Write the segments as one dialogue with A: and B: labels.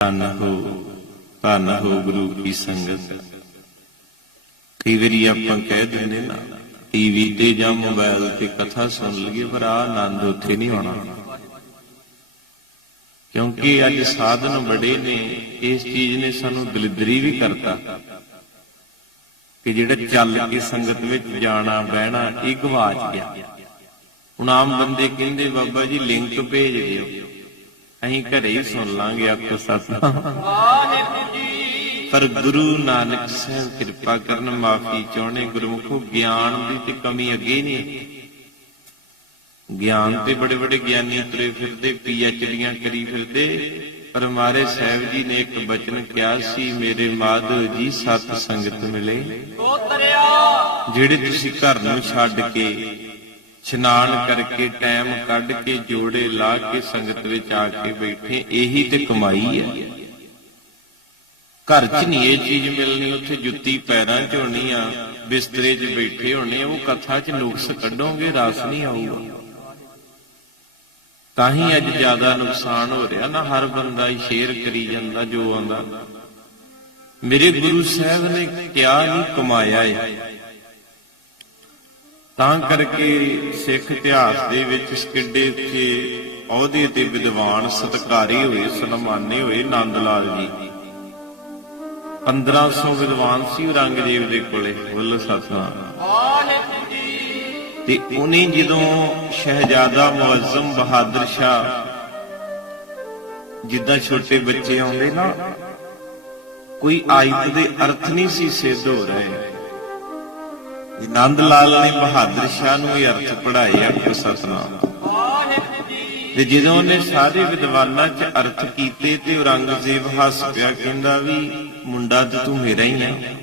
A: ਧੰਨ ਹੋ ਧੰਨ ਹੋ ਗੁਰੂ ਕੀ ਸੰਗਤ। ਕਈ ਵਾਰੀ ਆਪਾਂ ਕਹਿ ਦਿੰਦੇ ਨਾ, ਟੀਵੀ ਤੇ ਜਾਂ ਮੋਬਾਈਲ ਤੇ ਕਥਾ ਸੁਣ ਲਈਏ, ਪਰ ਆ ਆਨੰਦ ਉੱਥੇ ਨਹੀਂ ਆਉਣਾ। ਕਿਉਂਕਿ ਅੱਜ ਸਾਧਨ ਬੜੇ ਨੇ, ਇਸ ਚੀਜ਼ ਨੇ ਸਾਨੂੰ ਦਲਿਦਰੀ ਵੀ ਕਰਤਾ। ਕਿ ਜਿਹੜਾ ਚੱਲ ਕੇ ਸੰਗਤ ਵਿੱਚ ਜਾਣਾ, ਬਹਿਣਾ, ਇਹ ਗਵਾਚ ਗਿਆ। ਹੁਣ ਆਮ ਬੰਦੇ ਕਹਿੰਦੇ, ਬਾਬਾ ਜੀ, ਲਿੰਕ ਭੇਜ ਦਿਓ। ਅਸੀਂ ਘਰੇ ਹੀ ਸੁਣ ਲਾਂਗੇ ਆਪਕੋ ਸਤਨਾਮ ਪਰ ਗੁਰੂ ਨਾਨਕ ਸਾਹਿਬ ਕਿਰਪਾ ਕਰਨ ਮਾਫੀ ਚਾਹਣੇ ਗੁਰਮੁਖੋ ਗਿਆਨ ਦੀ ਤੇ ਕਮੀ ਅੱਗੇ ਨਹੀਂ ਗਿਆਨ ਤੇ ਬੜੇ ਬੜੇ ਗਿਆਨੀ ਤੁਰੇ ਫਿਰਦੇ ਪੀਐਚਡੀਆਂ ਕਰੀ ਫਿਰਦੇ। ਪਰ ਮਾਰੇ ਸਾਹਿਬ ਜੀ ਨੇ ਇੱਕ ਬਚਨ ਕਿਹਾ ਸੀ ਮੇਰੇ ਮਾਧੋ ਜੀ ਸਤ ਸੰਗਤ ਮਿਲੇ। ਜਿਹੜੇ ਤੁਸੀਂ ਘਰ ਨੂੰ ਛੱਡ ਕੇ ਇਸ਼ਨਾਨ ਕਰਕੇ ਟਾਈਮ ਕੱਢ ਕੇ ਜੋੜੇ ਲਾ ਕੇ ਸੰਗਤ ਵਿੱਚ ਆ ਕੇ ਬੈਠੇ ਇਹੀ ਤੇ ਕਮਾਈ ਹੈ। ਘਰ 'ਚ ਨਹੀਂ ਇਹ ਚੀਜ਼ ਮਿਲਣੀ ਉੱਥੇ ਜੁੱਤੀ ਪੈਰਾਂ 'ਚ ਹੋਣੀ ਆ ਬਿਸਤਰੇ 'ਚ ਬੈਠੇ ਹੋਣੇ ਆ, ਉਹ ਕਥਾ 'ਚ ਨੁਕਸ ਕੱਢੋਗੇ ਰਾਸ ਨਹੀਂ ਆਊਗਾ। ਤਾਂ ਹੀ ਅੱਜ ਜ਼ਿਆਦਾ ਨੁਕਸਾਨ ਹੋ ਰਿਹਾ ਨਾ ਹਰ ਬੰਦਾ ਹੀ ਸ਼ੇਅਰ ਕਰੀ ਜਾਂਦਾ ਜੋ ਆਉਂਦਾ। ਮੇਰੇ ਗੁਰੂ ਸਾਹਿਬ ਨੇ ਕਿਹਾ ਨਹੀਂ ਕਮਾਇਆ ਹੈ ਤਾਂ ਕਰਕੇ ਸਿੱਖ ਇਤਿਹਾਸ ਦੇ ਵਿੱਚ ਕਿੱਡੇ ਤੇ ਅਹੁਦੇ ਤੇ ਵਿਦਵਾਨ ਸਤਕਾਰੀ ਹੋਏ, ਸਨਮਾਨੇ ਹੋਏ ਨੰਦ ਲਾਲ ਜੀ 1500 ਵਿਦਵਾਨ ਸੀ ਔਰੰਗਜ਼ੇਬ ਦੇ ਕੋਲੇ ਬੋਲੋ ਸਤਨਾਮ। ਤੇ ਉਹਨੇ ਜਦੋਂ ਸ਼ਹਿਜ਼ਾਦਾ ਮੁਅੱਜ਼ਮ ਬਹਾਦਰ ਸ਼ਾਹ ਜਿੱਦਾਂ ਛੋਟੇ ਬੱਚੇ ਆਉਂਦੇ ਨਾ, ਕੋਈ ਆਇਤ ਦੇ ਅਰਥ ਨਹੀਂ ਸੀ ਸਿੱਧ ਹੋ ਰਹੇ। ਨੰਦ ਲਾਲ ਨੇ ਬਹਾਦਰ ਸ਼ਾਹ ਨੂੰ ਇਹ ਅਰਥ ਪੜਾਏ ਆ ਸਤਨਾਮ। ਤੇ ਜਦੋਂ ਉਹਨੇ ਸਾਰੇ ਵਿਦਵਾਨਾਂ 'ਚ ਅਰਥ ਕੀਤੇ ਤੇ ਔਰੰਗਜ਼ੇਬ ਹੱਸ ਪਿਆ, ਕਹਿੰਦਾ ਵੀ ਮੁੰਡਾ ਤੇ ਤੂੰ ਮੇਰਾ ਹੀ ਹੈ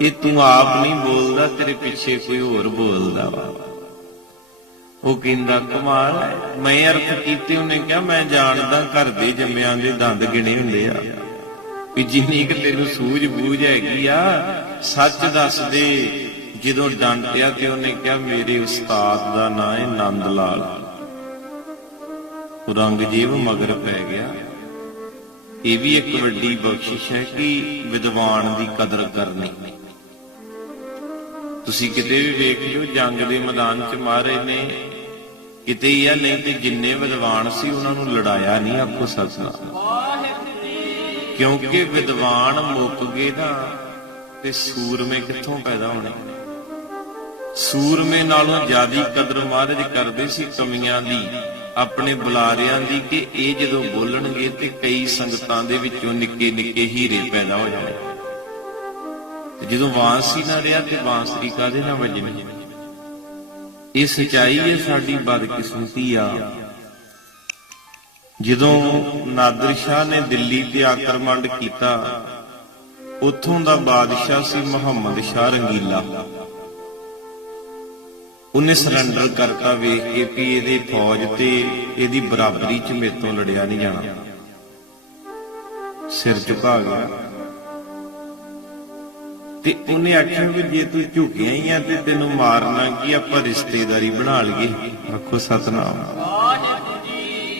A: ਇਹ ਤੂੰ ਆਪ ਨਹੀਂ ਬੋਲਦਾ, ਤੇਰੇ ਪਿੱਛੇ ਕੋਈ ਹੋਰ ਬੋਲਦਾ ਵਾ। ਉਹ ਕਹਿੰਦਾ ਕਮਾਲ ਮੈਂ ਅਰਥ ਕੀਤੇ, ਉਹਨੇ ਕਿਹਾ, ਮੈਂ ਜਾਣਦਾ ਘਰ ਦੇ ਜੰਮਿਆਂ ਦੇ ਦੰਦ ਗਿਣੇ ਹੁੰਦੇ ਆ। ਵੀ ਜਿੰਨੀ ਕਿ ਤੈਨੂੰ ਸੂਝ ਬੂਝ ਹੈਗੀ ਆ, ਸੱਚ ਦੱਸ ਦੇ। ਜਦੋਂ ਡਾਂਟਿਆ ਤੇ ਉਹਨੇ ਕਿਹਾ, ਮੇਰੇ ਉਸਤਾਦ ਦਾ ਨਾਂ ਹੈ ਨੰਦ ਲਾਲ ਔਰੰਗਜ਼ੇਬ ਮਗਰ ਪੈ ਗਿਆ। ਇਹ ਵੀ ਇੱਕ ਵੱਡੀ ਬਖਸ਼ਿਸ਼ ਹੈ ਕਿ ਵਿਦਵਾਨ ਦੀ ਕਦਰ ਕਰਨੀ। ਤੁਸੀਂ ਕਿਤੇ ਵੀ ਵੇਖ ਲਿਓ, ਜੰਗ ਦੇ ਮੈਦਾਨ 'ਚ ਮਾਰੇ ਨੇ। ਕਿਤੇ ਹੀ ਆ, ਨਹੀਂ ਤੇ ਜਿੰਨੇ ਵਿਦਵਾਨ ਸੀ, ਉਹਨਾਂ ਨੂੰ ਲੜਾਇਆ ਨਹੀਂ ਸੱਚ ਨਾਲ। ਕਿਉਂਕਿ ਵਿਦਵਾਨ ਮੁੱਕ ਗਏ ਨਾ ਤੇ ਸੂਰਮੇ ਕਿੱਥੋਂ ਪੈਦਾ ਹੋਣੇ? ਸੂਰਮੇ ਨਾਲੋਂ ਜ਼ਿਆਦੀ ਕਦਰ ਮਹਾਰਾਜ ਕਰਦੇ ਸੀ ਕਮੀਆਂ ਦੀ, ਆਪਣੇ ਬੁਲਾਰਿਆਂ ਦੀ ਕਿ ਇਹ ਜਦੋਂ ਬੋਲਣਗੇ ਤੇ ਕਈ ਸੰਗਤਾਂ ਦੇ ਵਿੱਚੋਂ ਨਿੱਕੇ ਨਿੱਕੇ ਹੀਰੇ ਪੈਦਾ ਹੋ ਜਾਣੇ। ਤੇ ਜਦੋਂ ਬਾਂਸੀ ਨਾ ਰਿਹਾ ਤੇ ਬਾਂਸਰੀ ਕਾਦੇ ਨਾਲ ਵੱਜਣੀ? ਇਹ ਸਚਾਈ ਹੈ ਸਾਡੀ ਬਦਕਿਸਮਤੀ ਆ। ਜਦੋਂ ਨਾਦਰ ਸ਼ਾਹ ਨੇ ਦਿੱਲੀ ਤੇ ਆਕਰਮਣ ਕੀਤਾ, ਉਥੋਂ ਦਾ ਬਾਦਸ਼ਾਹ ਸੀ ਮੁਹੰਮਦ ਸ਼ਾਹ ਰੰਗੀਲਾ। ਉਹਨੇ ਸਰੈਂਡਰ ਕਰਤਾ ਵੇਖ ਕੇ ਵੀ ਇਹਦੇ ਫੌਜ ਤੇ ਇਹਦੀ ਬਰਾਬਰੀ ਚ ਮੇਰੇ ਤੋਂ ਲੜਿਆ ਨਹੀਂ ਜਾਣਾ। ਸਿਰ ਝੁਕਾ ਗਿਆ। ਤੇ ਉਹਨੇ ਆਖਿਆ ਵੀ ਜੇ ਤੂੰ ਝੁਕਿਆ ਹੀ ਆ ਤੇ ਤੈਨੂੰ ਮਾਰਨਾ ਕੀ ਆਪਾਂ ਰਿਸ਼ਤੇਦਾਰੀ ਬਣਾ ਲਈਏ। ਆਖੋ ਸਤਨਾਮ।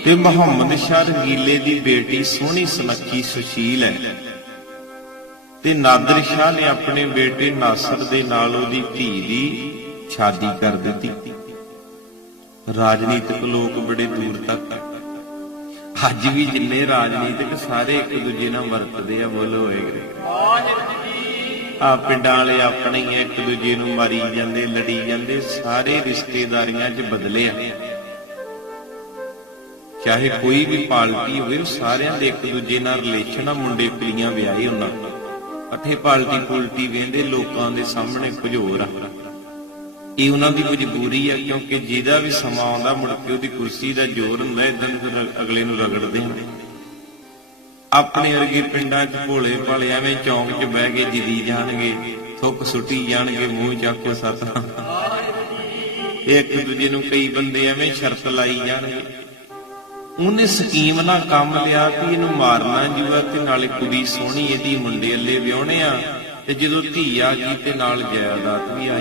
A: ਤੇ ਮੁਹੰਮਦ ਸ਼ਾਹ ਰੰਗੀਲੇ ਦੀ ਬੇਟੀ ਸੋਹਣੀ ਸੁਨੱਖੀ ਸੁਸ਼ੀਲ ਹੈ। ਤੇ ਨਾਦਰ ਸ਼ਾਹ ਨੇ ਆਪਣੇ ਬੇਟੇ ਨਾਸਰ ਦੇ ਨਾਲ ਉਹਦੀ ਧੀ ਦੀ ਸ਼ਾਦੀ ਕਰ ਦਿੱਤੀ। ਰਾਜਨੀਤਿਕ ਲੋਕ ਬੜੇ ਦੂਰ ਤੱਕ। ਅੱਜ ਵੀ ਜਿੰਨੇ ਰਾਜਨੀਤਿਕ ਸਾਰੇ ਇੱਕ ਦੂਜੇ ਨਾਲ ਵਰਤਦੇ ਆ ਬੋਲੋ ਹੋਏ ਆ ਪਿੰਡਾਂ ਵਾਲੇ ਆਪਣੇ ਹੀ ਆ, ਇੱਕ ਦੂਜੇ ਨੂੰ ਮਾਰੀ ਜਾਂਦੇ ਲੜੀ ਜਾਂਦੇ ਸਾਰੇ ਰਿਸ਼ਤੇਦਾਰੀਆਂ 'ਚ ਬਦਲੇ ਆ। ਚਾਹੇ ਕੋਈ ਵੀ ਪਾਲਟੀ ਹੋਵੇ, ਉਹ ਸਾਰਿਆਂ ਦੇ ਇੱਕ ਦੂਜੇ ਨਾਲ ਰਿਲੇਸ਼ਨ ਆ, ਮੁੰਡੇ ਕੁੜੀਆਂ ਵਿਆਹੇ ਉਹਨਾਂ ਅੱਠੇ ਪਾਲਟੀ ਪੁਲਟੀ ਵੇਂਦੇ, ਲੋਕਾਂ ਦੇ ਸਾਹਮਣੇ ਭਜੋਰ ਆ। ਇਹ ਉਹਨਾਂ ਦੀ ਮਜਬੂਰੀ ਆ, ਕਿਉਂਕਿ ਜਿਹਦਾ ਵੀ ਸਮਾਂ ਆਉਂਦਾ, ਮੁੜ ਕੇ ਉਹਦੀ ਕੁਰਸੀ ਦਾ ਜ਼ੋਰ ਹੁੰਦਾ ਇਦਾਂ ਅਗਲੇ ਨੂੰ ਰਗੜਦੇ ਹੁੰਦੇ। ਆਪਣੇ ਵਰਗੇ ਪਿੰਡਾਂ 'ਚ ਭੋਲੇ ਭਾਲੇ ਐਵੇਂ ਚੌਂਕ 'ਚ ਬਹਿ ਕੇ ਜਿੱਦੀ ਜਾਣਗੇ, ਥੁੱਕ ਸੁੱਟੀ ਜਾਣਗੇ, ਮੂੰਹ ਚੱਕੋ ਸਤ। ਇੱਕ ਦੂਜੇ ਨੂੰ ਕਈ ਬੰਦੇ ਐਵੇਂ ਸ਼ਰਤ ਲਾਈ ਜਾਣਗੇ। ਉਹਨੇ ਸਕੀਮ ਨਾਲ ਕੰਮ ਲਿਆ ਕਿ ਇਹਨੂੰ ਮਾਰਨਾ ਜੂਆ ਤੇ ਨਾਲੇ ਕੁੜੀ ਸੋਹਣੀ ਇਹਦੀ ਮੁੰਡੇ ਅੱਲੇ ਵਿਆਹਣੇ ਆ ਤੇ ਜਦੋਂ ਧੀ ਆ ਗਈ ਤੇ ਨਾਲ ਜਾਇਦਾਦ ਵੀ ਆ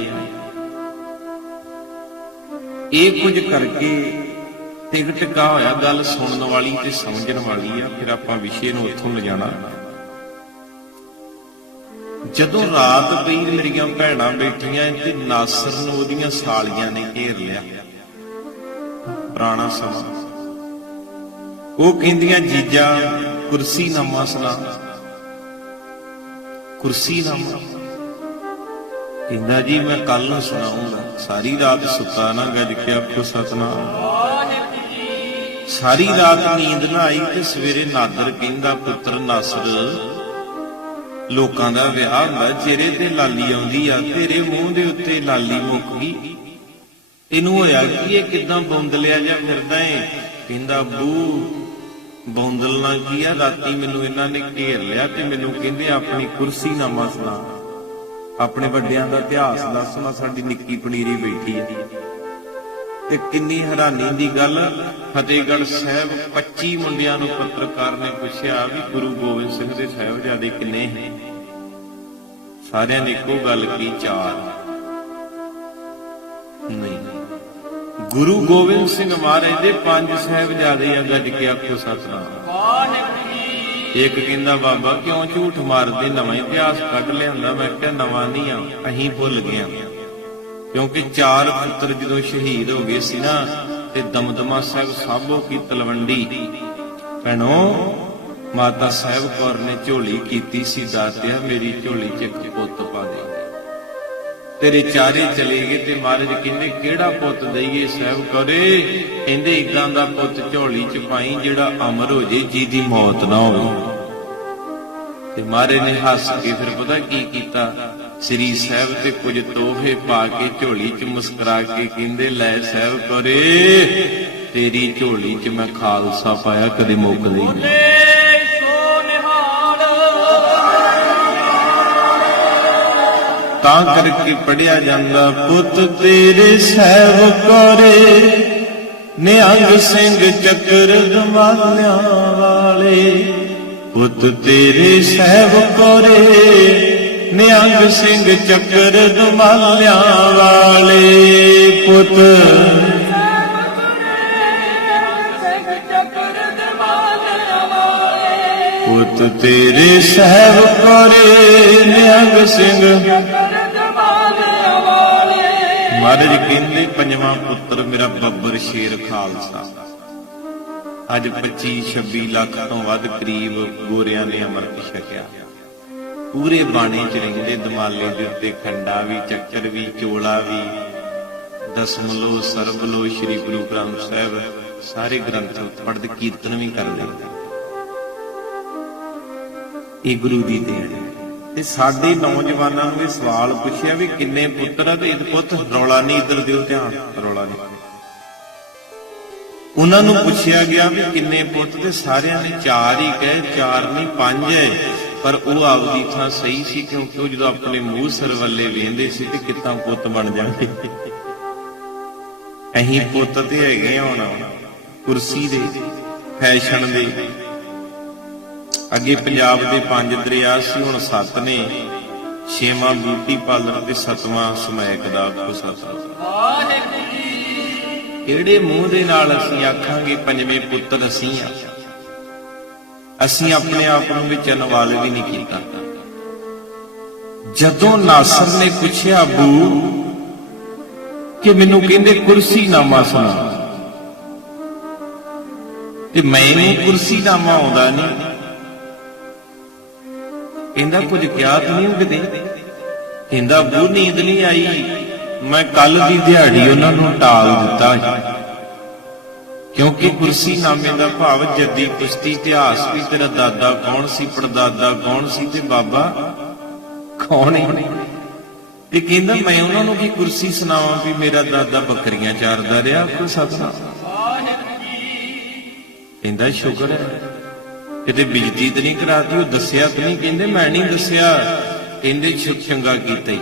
A: ਇਹ ਕੁਝ ਕਰਕੇ ਟਿਕ ਟਿਕਾ ਹੋਇਆ ਗੱਲ ਸੁਣਨ ਵਾਲੀ ਤੇ ਸਮਝਣ ਵਾਲੀ ਆ, ਫਿਰ ਆਪਾਂ ਵਿਸ਼ੇ ਨੂੰ ਉੱਥੋਂ ਲਿਜਾਣਾ ਜਦੋਂ ਰਾਤ ਪਈ, ਮੇਰੀਆਂ ਭੈਣਾਂ ਬੈਠੀਆਂ ਤੇ ਨਾਸਰ ਨੂੰ ਉਹਦੀਆਂ ਸਾਲੀਆਂ ਨੇ ਘੇਰ ਲਿਆ। ਪੁਰਾਣਾ ਸਮਾਂ। ਉਹ ਕਹਿੰਦੀਆਂ, ਜੀਜਾ, ਕੁਰਸੀ ਨਾਮਾ ਸੁਣਾ ਕੁਰਸੀ ਨਾਮਾ ਕਹਿੰਦਾ, ਜੀ, ਮੈਂ ਕੱਲ ਨੂੰ ਸੁਣਾਉਂਗਾ। ਸਾਰੀ ਰਾਤ ਸੁੱਤਾ ਨਾ ਗੱਜ ਕੇ ਆਪਕੋ ਸਤਨਾਮ। ਸਾਰੀ ਰਾਤ ਨੀਂਦ ਨਾ ਆਈ ਤੇ ਸਵੇਰੇ ਨਾਦਰ ਕਹਿੰਦਾ, ਪੁੱਤਰ ਨਾਸਰ, ਲੋਕਾਂ ਦਾ ਵਿਆਹ ਹੁੰਦਾ ਚਿਹਰੇ ਤੇ ਲਾਲੀ ਆਉਂਦੀ ਆ, ਤੇਰੇ ਮੂੰਹ ਦੇ ਉੱਤੇ ਲਾਲੀ ਮੁੱਕ ਗਈ। ਇਹਨੂੰ ਹੋਇਆ ਕਿ, ਇਹ ਕਿਦਾਂ ਬੌਂਦਲਿਆ ਜਾਂ ਫਿਰਦਾ ਏ? ਕਹਿੰਦਾ, ਬੂ ਬੌਂਦਲਣਾ ਕੀ ਆ ਰਾਤੀ ਮੈਨੂੰ ਇਹਨਾਂ ਨੇ ਘੇਰ ਲਿਆ ਤੇ ਮੈਨੂੰ ਕਹਿੰਦੇ, ਆਪਣੀ ਕੁਰਸੀ ਨਾਮਾ ਸੁਣਾ ਆਪਣੇ ਵੱਡਿਆਂ ਦਾ ਇਤਿਹਾਸ ਦੱਸਣਾ ਸਾਡੀ ਨਿੱਕੀ ਪਨੀਰੀ ਬੈਠੀ ਹੈ ਤੇ ਕਿੰਨੀ ਹੈਰਾਨੀ ਦੀ ਗੱਲ, ਫਤਿਹਗੜ੍ਹ ਸਾਹਿਬ 25 ਮੁੰਡਿਆਂ ਨੂੰ ਪੱਤਰਕਾਰ ਨੇ ਪੁੱਛਿਆ ਵੀ ਗੁਰੂ ਗੋਬਿੰਦ ਸਿੰਘ ਦੇ ਸਾਹਿਬਜ਼ਾਦੇ ਕਿੰਨੇ ਹੈ? ਸਾਰਿਆਂ ਨੇ ਇੱਕੋ ਗੱਲ ਕੀ ਚਾਰ। ਨਹੀਂ। ਗੁਰੂ ਗੋਬਿੰਦ ਸਿੰਘ ਮਹਾਰਾਜ ਦੇ ਪੰਜ ਸਾਹਿਬਜ਼ਾਦੇ ਆ ਗੱਜ ਕੇ ਆਖੋ ਸਤਨਾਮ। ਇੱਕ ਕਹਿੰਦਾ ਬਾਬਾ ਕਿਉਂ ਝੂਠ ਮਾਰਦੇ? ਨਵਾਂ ਇਤਿਹਾਸ ਕੱਢ ਲਿਆਂਦਾ। ਮੈਂ ਕਿਹਾ ਨਵਾਂ ਨਹੀਂ ਆ ਅਹੀਂ ਭੁੱਲ ਗਏ ਆ। ਕਿਉਂਕਿ ਚਾਰ ਪੁੱਤਰ ਜਦੋਂ ਸ਼ਹੀਦ ਹੋ ਗਏ ਸੀ ਨਾ ਤੇ ਦਮਦਮਾ ਸਾਹਿਬ ਸਾਬੋ ਕੀ ਤਲਵੰਡੀ। ਭੈਣੋ ਮਾਤਾ ਸਾਹਿਬ ਕੌਰ ਨੇ ਝੋਲੀ ਕੀਤੀ ਸੀ ਦਾਤਿਆ ਮੇਰੀ ਝੋਲੀ 'ਚ ਇੱਕ ਪੁੱਤ ਤੇਰੇ ਚਾਰੇ ਚਲੇ ਗਏ ਤੇ ਮਹਾਰਾਜ ਕਹਿੰਦੇ, ਕਿਹੜਾ ਪੁੱਤ ਦਈਏ ਸਾਹਿਬ ਕਰੇ? ਕਹਿੰਦੇ ਇਦਾਂ ਦਾ ਪੁੱਤ ਝੋਲੀ 'ਚ ਪਾਈ ਜਿਹੜਾ ਅਮਰ ਹੋ ਜੇ, ਜਿਹਦੀ ਮੌਤ ਨਾ ਹੋਵੇ। ਤੇ ਮਹਾਰਾਜ ਨੇ ਹੱਸ ਕੇ ਫਿਰ ਪਤਾ ਕੀ ਕੀਤਾ? ਸ੍ਰੀ ਸਾਹਿਬ ਤੇ ਕੁਝ ਤੋਹਫੇ ਪਾ ਕੇ ਝੋਲੀ 'ਚ ਮੁਸਕਰਾ ਕੇ ਕਹਿੰਦੇ, ਲੈ ਸਾਹਿਬ ਕਰੇ, ਤੇਰੀ ਝੋਲੀ 'ਚ ਮੈਂ ਖਾਲਸਾ ਪਾਇਆ, ਕਦੇ ਮੁੱਕਦੇ ਨਹੀਂ। ਤਾਂ ਕਰਕੇ ਪੜਿਆ ਜਾਂਦਾ, ਪੁੱਤ ਤੇਰੇ ਸਹਿਬ ਕਰੇ, ਨਿਹੰਗ ਸਿੰਘ ਚੱਕਰ ਦਮਾਲਿਆਂ ਵਾਲੇ। ਪੁੱਤ ਤੇਰੇ ਸਹਿਬ ਕਰੇ, ਨਿਹੰਗ ਸਿੰਘ ਚੱਕਰ ਦਮਾਲਿਆਂ ਵਾਲੇ। ਪੁੱਤ ਪੁੱਤ ਤੇਰੇ ਸਹਿਬ ਕੋਰੇ, ਨਿਹੰਗ ਸਿੰਘ ਮਹਾਰਾਜ ਕਹਿੰਦੇ, ਪੰਜਵਾਂ ਪੁੱਤਰ ਮੇਰਾ ਬੱਬਰ ਸ਼ੇਰ ਖਾਲਸਾ। ਅੱਜ 25 26 ਲੱਖ ਤੋਂ ਵੱਧ ਕਰੀਬ ਗੋਰਿਆਂ ਨੇ ਅੰਮ੍ਰਿਤ ਛਕਿਆ। ਪੂਰੇ ਬਾਣੇ ਚ ਰਹਿੰਦੇ, ਦਮਾਲੇ ਦੇ ਉੱਤੇ ਖੰਡਾ ਵੀ, ਚੱਕਰ ਵੀ, ਚੋਲਾ ਵੀ, ਦਸਮਲੋ, ਸਰਬਲੋ, ਸ੍ਰੀ ਗੁਰੂ ਗ੍ਰੰਥ ਸਾਹਿਬ, ਸਾਰੇ ਗ੍ਰੰਥ ਪੜ੍ਹਦੇ ਕੀਰਤਨ ਵੀ ਕਰਦੇ। ਇਹ ਗੁਰੂ ਦੀ ਦੇਣ ਹੈ। ਤੇ ਸਾਡੇ ਨੌਜਵਾਨਾਂ ਨੂੰ ਇਹ ਸਵਾਲ ਪੁੱਛਿਆ ਵੀ ਕਿੰਨੇ ਪੁੱਤਰ ਆ ਤੇ ਇਹ ਪੁੱਤ ਰੌਲਾ ਨਹੀਂ, ਇੱਧਰ ਦਿਓ ਧਿਆਨ, ਰੌਲਾ ਨਹੀਂ। ਉਹਨਾਂ ਨੂੰ ਪੁੱਛਿਆ ਗਿਆ ਵੀ ਕਿੰਨੇ ਪੁੱਤ ਤੇ ਸਾਰਿਆਂ ਨੇ ਚਾਰ ਹੀ ਕਹੇ, ਚਾਰ ਨਹੀਂ, ਪੰਜ ਹੈ। ਪਰ ਉਹ ਆਪਦੀ ਥਾਂ ਸਹੀ ਸੀ ਕਿਉਂਕਿ ਉਹ ਜਦੋਂ ਆਪਣੇ ਮੂੰਹ ਸਰ ਵੱਲੇ ਵੇਂਦੇ ਸੀ ਤੇ ਕਿੱਦਾਂ ਪੁੱਤ ਬਣ ਜਾਣਗੇ ਅਹੀਂ ਪੁੱਤ ਤੇ ਹੈਗੇ ਆ ਹੁਣ, ਕੁਰਸੀ ਦੇ, ਫੈਸ਼ਨ ਦੇ। ਅੱਗੇ ਪੰਜਾਬ ਦੇ ਪੰਜ ਦਰਿਆ ਸੀ, ਹੁਣ ਸੱਤ ਨੇ। ਛੇਵਾਂ ਬੂਟੀ ਪਾਲਰ ਤੇ ਸਤਵਾਂ ਸਮੈਕ ਦਾ ਆਖੋ ਕਿਹੜੇ ਮੂੰਹ ਦੇ ਨਾਲ ਅਸੀਂ ਆਖਾਂਗੇ ਪੰਜਵੇਂ ਪੁੱਤਰ ਅਸੀਂ ਆ? ਅਸੀਂ ਆਪਣੇ ਆਪ ਨੂੰ ਵਿੱਚ ਅਨਵਾਲ ਵੀ ਨਹੀਂ ਕੀਤਾ। ਜਦੋਂ ਨਾਸਰ ਨੇ ਪੁੱਛਿਆ, ਬੂ, ਕਿ ਮੈਨੂੰ ਕਹਿੰਦੇ ਕੁਰਸੀ ਨਾਮਾ ਸੁਣਾ? ਤੇ ਮੈਨੂੰ ਕੁਰਸੀ ਨਾਮਾ ਆਉਂਦਾ ਨਹੀਂ ਕਹਿੰਦਾ, ਕੁਝ ਕਿਹਾ ਤਾਂ ਨਹੀਂ ਕਿਤੇ? ਕਹਿੰਦਾ ਬੂ ਨੀਂਦ ਨਹੀਂ ਆਈ। ਮੈਂ ਕੱਲ ਦੀ ਦਿਹਾੜੀ ਉਹਨਾਂ ਨੂੰ ਟਾਲ ਦਿੱਤਾ ਸੀ। ਕਿਉਂਕਿ ਕੁਰਸੀ ਨਾਮੇ ਦਾ ਭਾਵ ਜੱਦੀ ਕੁਸ਼ਤੀ ਇਤਿਹਾਸ ਵੀ ਤੇਰਾ ਦਾਦਾ ਕੌਣ ਸੀ, ਪੜਦਾਦਾ ਕੌਣ ਸੀ ਤੇ ਬਾਬਾ ਕੌਣ ਹੈ ਤੇ ਕਹਿੰਦਾ, ਮੈਂ ਉਹਨਾਂ ਨੂੰ ਵੀ ਕੁਰਸੀ ਸੁਣਾਵਾਂ ਵੀ ਮੇਰਾ ਦਾਦਾ ਬੱਕਰੀਆਂ ਚਾਰਦਾ ਰਿਹਾ ਕੋ ਸਤਨਾ ਕਹਿੰਦਾ, ਸ਼ੁਕਰ ਹੈ। ਕਿਤੇ ਬਿਜਤੀ ਤੇ ਨਹੀਂ ਕਰਾਤੀ, ਉਹ ਦੱਸਿਆ ਤੇ ਨਹੀਂ, ਕਹਿੰਦੇ ਮੈਂ ਨਹੀਂ ਦੱਸਿਆ। ਕਹਿੰਦੇ ਚੰਗਾ ਕੀਤਾ ਹੀ।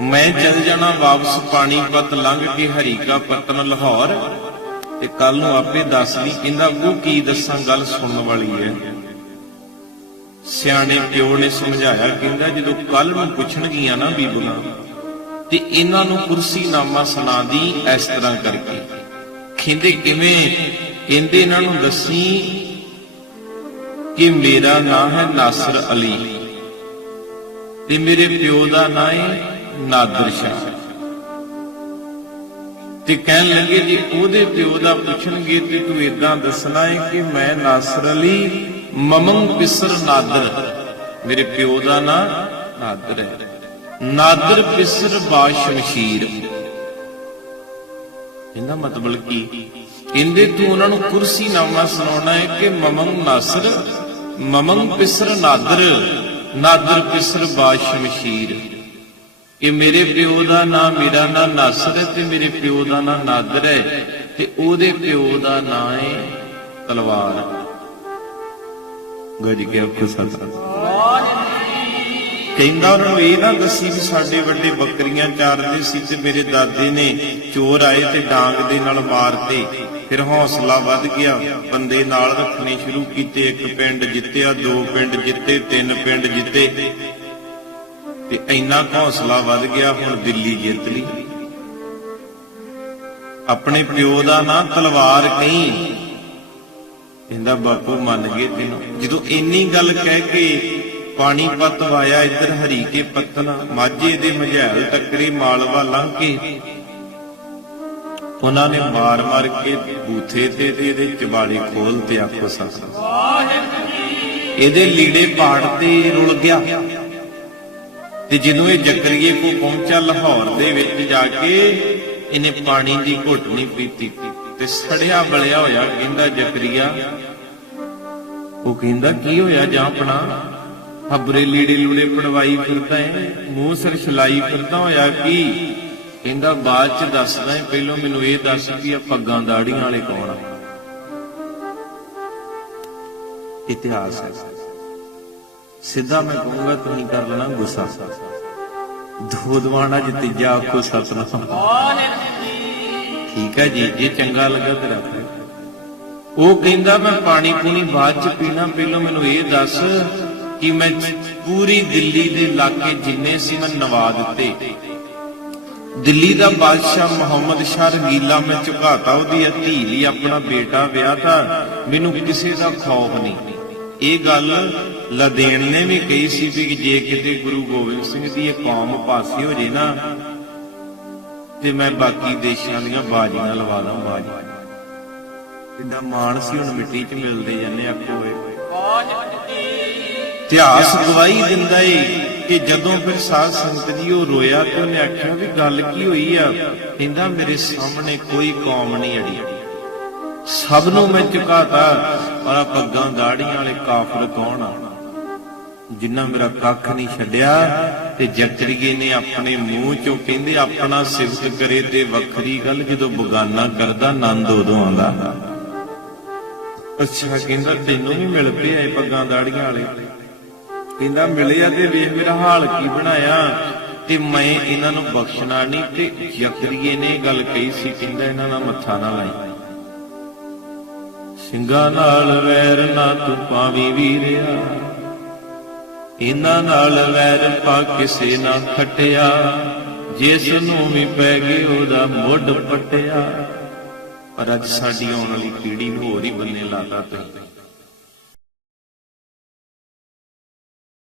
A: ਮੈਂ ਚੱਲ ਜਾਣਾ ਵਾਪਸ ਪਾਣੀਪਤ ਲੰਘ ਕੇ ਹਰੀਕਾ ਪਤਨ ਲਾਹੌਰ, ਤੇ ਕੱਲ ਨੂੰ ਆਪੇ ਦੱਸ ਲਈ ਕਹਿੰਦਾ ਉਹ ਕੀ ਦੱਸਾਂ, ਗੱਲ ਸੁਣਨ ਵਾਲੀ ਹੈ। ਸਿਆਣੇ ਪਿਓ ਨੇ ਸਮਝਾਇਆ, ਕਹਿੰਦਾ, ਜਦੋਂ ਕੱਲ ਨੂੰ ਪੁੱਛਣਗੀਆਂ ਨਾ ਬੀਬੀਆਂ, ਤੇ ਇਹਨਾਂ ਨੂੰ ਕੁਰਸੀ ਨਾਮਾ ਸੁਣਾ ਦੀ ਇਸ ਤਰ੍ਹਾਂ ਕਰਕੇ। ਕਹਿੰਦੇ, ਕਿਵੇਂ? ਕਹਿੰਦੇ, ਇਹਨਾਂ ਨੂੰ ਦੱਸੀ ਕਿ ਮੇਰਾ ਨਾਂ ਹੈ ਨਾਸਰ ਅਲੀ ਤੇ ਮੇਰੇ ਪਿਓ ਦਾ ਨਾਂ ਹੈ ਨਾਦਰ ਸ਼ਾਹ। ਤੇ ਕਹਿਣ ਲੱਗੇ, ਜੀ ਉਹਦੇ ਪਿਓ ਦਾ ਪੁੱਛਣਗੇ ਤੇ ਤੂੰ ਇਦਾਂ ਦੱਸਣਾ ਹੈ ਕਿ ਮੈਂ ਨਾਸਰ ਅਲੀ ਮਮਨ ਪਿਸਰ ਨਾਦਰ। ਮੇਰੇ ਪਿਓ ਦਾ ਨਾਂ ਨਾਦਰ ਹੈ। ਨਾਦਰ ਪਿਸਰ ਬਾਸ਼ਮਸ਼ੀਰ ਇਹਦਾ ਮਤਲਬ ਕੀ? ਕਹਿੰਦੇ, ਤੂੰ ਉਹਨਾਂ ਨੂੰ ਕੁਰਸੀ ਨਾਮਾ ਸੁਣਾਉਣਾ ਹੈ ਕਿ ਮਮਨ ਨਾਸਰ ਮਮਨ ਪਿਸਰ ਨਾਦਰ ਨਾਦਰ ਪਿਸਰ ਬਾਸ਼ਮਸ਼ੀਰ ਇਹ ਮੇਰੇ ਪਿਓ ਦਾ ਨਾਮ ਮੇਰਾ ਨਾਮ ਨਾਸਰ ਹੈ ਤੇ ਮੇਰੇ ਪਿਓ ਦਾ ਨਾਮ ਨਾਦਰ ਹੈ ਤੇ ਉਹਦੇ ਪਿਓ ਦਾ ਨਾਮ ਹੈ ਤਲਵਾਰ। ਗੱਜ ਕੇ ਆਪਕੋ ਸਤ ਕਹਿੰਦਾ ਉਹਨਾਂ ਨੂੰ ਇਹ ਨਾ ਦੱਸੀ ਵੀ ਸਾਡੇ ਵੱਡੇ ਬੱਕਰੀਆਂ ਚਾਰਦੇ ਸੀ ਤੇ ਮੇਰੇ ਦਾਦੇ ਨੇ ਚੋਰ ਆਏ ਤੇ ਡਾਂਗ ਦੇ ਨਾਲ ਮਾਰਤੇ। ਫਿਰ ਹੌਸਲਾ ਵੱਧ ਗਿਆ। ਬੰਦੇ ਨਾਲ ਰੱਖਣੇ ਸ਼ੁਰੂ ਕੀਤੇ। ਇੱਕ ਪਿੰਡ ਜਿੱਤਿਆ, ਦੋ ਪਿੰਡ ਜਿੱਤੇ, ਤਿੰਨ ਪਿੰਡ ਜਿੱਤੇ। ਤੇ ਇੰਨਾ ਹੌਸਲਾ ਵੱਧ ਗਿਆ, ਹੁਣ ਦਿੱਲੀ ਜਿੱਤ ਲਈ। ਆਪਣੇ ਪਿਓ ਦਾ ਨਾਂ ਤਲਵਾਰ ਕਹੀਂ। ਕਹਿੰਦਾ, ਬਾਪੂ, ਮੰਨ ਗਏ ਤੈਨੂੰ। ਜਦੋਂ ਇੰਨੀ ਗੱਲ ਕਹਿ ਕੇ ਪਾਣੀ ਪੱਤ ਵਾਇਆ ਇੱਧਰ ਹਰੀ ਕੇ ਪੱਤਨਾ, ਮਾਝੇ ਦੇ ਮਝੈਲ ਟੱਕਰੀ ਮਾਲਵਾ ਲੰਘ ਕੇ। ਉਹਨਾਂ ਨੇ ਮਾਰ ਮਾਰ ਕੇ ਬੂਥੇ ਤੇ ਇਹਦੇ ਚਬਾਲੇ ਖੋਲ ਤੇ ਆਖੋ ਸਸ। ਇਹਦੇ ਲੀੜੇ ਪਾੜ ਤੇ ਰੁਲ ਗਿਆ। ਤੇ ਜਦੋਂ ਇਹ ਜਕਰੀਏ ਕੋ ਪਹੁੰਚਾ ਲਾਹੌਰ ਦੇ ਵਿੱਚ ਜਾ ਕੇ, ਇਹਨੇ ਪਾਣੀ ਦੀ ਘੁੱਟ ਪੀਤੀ। ਤੇ ਸੜਿਆ ਬਲਿਆ ਹੋਇਆ ਕਹਿੰਦਾ, ਜਕਰੀਆ, ਉਹ ਕਹਿੰਦਾ, ਕੀ ਹੋਇਆ ਜਾਂ ਆਪਣਾ ਹਬਰੇ ਲੀੜੇ ਲੂੜੇ ਪੜਵਾਈ ਫਿਰਦਾ ਹੈ ਮੂੰਹ ਸਿਰ ਛਲਾਈ ਫਿਰਦਾ ਹੋਇਆ ਕੀ? ਕਹਿੰਦਾ ਬਾਅਦ ਚ ਦੱਸਦਾ ਹੈ ਪਹਿਲਾਂ ਮੈਨੂੰ ਇਹ ਦੱਸ ਕਿ ਆ ਪੱਗਾਂ ਦਾੜੀਆਂ ਵਾਲੇ ਕੌਣ ਆ? ਇਤਿਹਾਸ ਹੈ। ਸਿੱਧਾ ਮੈਂ ਕਹੂੰਗਾ ਤੁਸੀਂ ਕਰ ਲੈਣਾ ਗੁੱਸਾ। ਦੋ ਦਵਾਣਾ ਚ ਤੀਜਾ ਆਖੋ ਸਤਨਾਮ। ਠੀਕ ਹੈ ਜੀ, ਜੇ ਚੰਗਾ ਲੱਗਾ ਤੇ ਰੱਖ ਉਹ ਕਹਿੰਦਾ ਮੈਂ ਪਾਣੀ ਪੂਣੀ ਬਾਅਦ ਚ ਪੀਣਾ, ਪਹਿਲਾਂ ਮੈਨੂੰ ਇਹ ਦੱਸ ਕਿ ਮੈਂ ਪੂਰੀ ਦਿੱਲੀ ਦੇ ਇਲਾਕੇ ਜਿੰਨੇ ਸੀ ਮੈਂ ਨਵਾ ਦਿੱਤੇ। ਦਿੱਲੀ ਦਾ ਬਾਦਸ਼ਾਹ ਮੁਹੰਮਦ ਸ਼ਾਹ ਰੰਗੀਲਾ ਮੈਂ ਝੁਕਾਤਾ, ਉਹਦੀ ਧੀ ਲਈ ਆਪਣਾ ਬੇਟਾ ਵਿਆਹਤਾ ਮੈਨੂੰ ਕਿਸੇ ਦਾ ਖੌਫ ਨਹੀਂ। ਇਹ ਗੱਲ ਲਦੇਣ ਨੇ ਵੀ ਕਹੀ ਸੀ ਵੀ ਜੇ ਕਿਤੇ ਗੁਰੂ ਗੋਬਿੰਦ ਸਿੰਘ ਦੀ ਇਹ ਕੌਮ ਪਾਸੇ ਹੋ ਜੇ ਨਾ, ਤੇ ਮੈਂ ਬਾਕੀ ਦੇਸ਼ਾਂ ਦੀਆਂ ਬਾਜ਼ੀਆਂ ਲਵਾ ਦਾਂ ਬਾਜ਼ੀ ਕਿੰਨਾ ਮਾਣ ਸੀ ਹੁਣ ਮਿੱਟੀ 'ਚ ਮਿਲਦੇ ਜਾਂਦੇ ਆਪੋ ਹੋਏ ਇਤਿਹਾਸ ਗਵਾਹੀ ਦਿੰਦਾ ਏ ਕਿ ਜਦੋਂ ਫਿਰ ਸਾਧ ਸੰਗਤ ਜੀ ਉਹ ਰੋਇਆ ਤੇ ਉਹਨੇ ਆਖਿਆ ਵੀ ਗੱਲ ਕੀ ਹੋਈ ਆ? ਕਹਿੰਦਾ, ਮੇਰੇ ਸਾਹਮਣੇ ਕੋਈ ਕੌਮ ਨਹੀਂ ਅੜੀ। ਸਭ ਨੂੰ ਮੈਂ ਝੁਕਾਤਾ ਔਰ ਆਹ ਪੱਗਾਂ ਦਾੜੀਆਂ ਵਾਲੇ ਕਾਫਰ ਕੌਣ ਆ? ਜਿੰਨਾ ਮੇਰਾ ਕੱਖ ਨਹੀਂ ਛੱਡਿਆ ਤੇ ਜਕਰੀਏ ਨੇ ਆਪਣੇ ਮੂੰਹ ਚੋਂ ਕਹਿੰਦੇ, ਆਪਣਾ ਸਿਫਤ ਕਰੇ ਤੇ ਵੱਖਰੀ ਗੱਲ ਜਦੋਂ ਬਗਾਨਾ ਕਰਦਾ, ਆਨੰਦ ਉਦੋਂ ਆਉਂਦਾ। ਅੱਛਾ, ਕਹਿੰਦਾ, ਤੈਨੂੰ ਵੀ ਮਿਲ ਪਿਆ ਇਹ ਪੱਗਾਂ ਦਾੜੀਆਂ ਵਾਲੇ। ਕਹਿੰਦਾ ਮਿਲਿਆ ਤੇ ਵੇਖ ਮੇਰਾ ਹਾਲ ਕੀ ਬਣਾਇਆ। ਤੇ ਮੈਂ ਇਹਨਾਂ ਨੂੰ ਬਖਸ਼ਣਾ ਨਹੀਂ ਤੇ ਯਕਰੀਏ ਨੇ ਗੱਲ ਕਹੀ ਸੀ, ਕਹਿੰਦਾ ਇਹਨਾਂ ਨਾਲ ਮੱਥਾ ਨਾ ਲਾਈ। ਸਿੰਘਾਂ ਨਾਲ ਵੈਰ ਨਾ ਤੂੰ ਪਾਵੀ ਵੀਰਿਆ। ਇਹਨਾਂ ਨਾਲ ਵੈਰ ਪਾ ਕਿਸੇ ਨਾ ਖਟਿਆ। ਜਿਸ ਨੂੰ ਵੀ ਪੈ ਗਈ ਉਹਦਾ ਮੁੱਢ ਪਟਿਆ। ਪਰ ਅੱਜ ਸਾਡੀ ਆਉਣ ਵਾਲੀ ਪੀੜ੍ਹੀ ਨੂੰ ਹੋਰ ਹੀ ਬੰਨੇ ਲਾਤਾ ਤੁਸੀਂ।